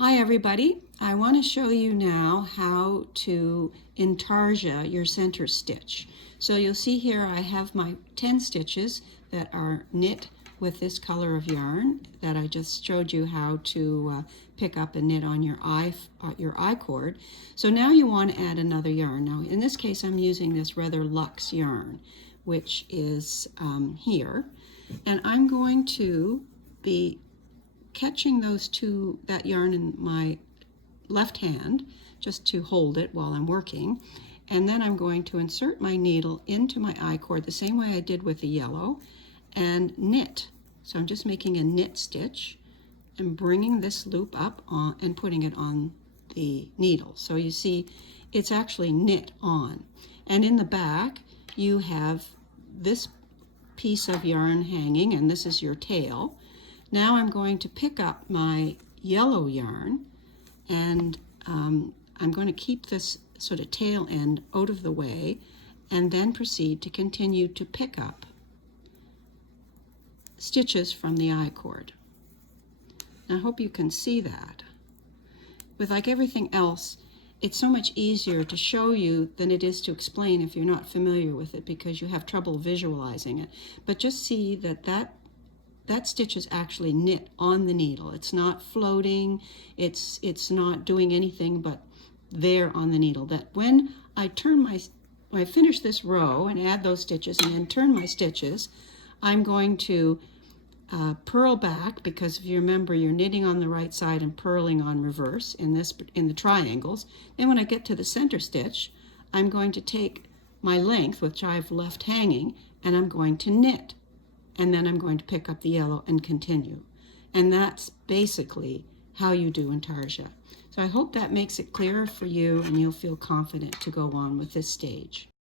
Hi everybody, I want to show you now how to intarsia your center stitch. So you'll see here I have my 10 stitches that are knit with this color of yarn that I just showed you how to pick up and knit on your I cord. So now you want to add another yarn. Now in this case I'm using this rather luxe yarn, which is here, and I'm going to be catching that yarn in my left hand just to hold it while I'm working, and then I'm going to insert my needle into my I-cord the same way I did with the yellow and knit. So I'm just making a knit stitch and bringing this loop up on and putting it on the needle. So you see it's actually knit on, and in the back you have this piece of yarn hanging, and this is your tail. Now I'm going to pick up my yellow yarn, and I'm going to keep this sort of tail end out of the way and then proceed to continue to pick up stitches from the I-cord. I hope you can see that. With like everything else, it's so much easier to show you than it is to explain if you're not familiar with it, because you have trouble visualizing it. But just see that stitch is actually knit on the needle. It's not floating, it's not doing anything but there on the needle. That when I finish this row and add those stitches and then turn my stitches, I'm going to purl back, because if you remember, you're knitting on the right side and purling on reverse in the triangles. Then when I get to the center stitch, I'm going to take my length, which I've left hanging, and I'm going to knit. And then I'm going to pick up the yellow and continue. And that's basically how you do intarsia. So I hope that makes it clearer for you and you'll feel confident to go on with this stage.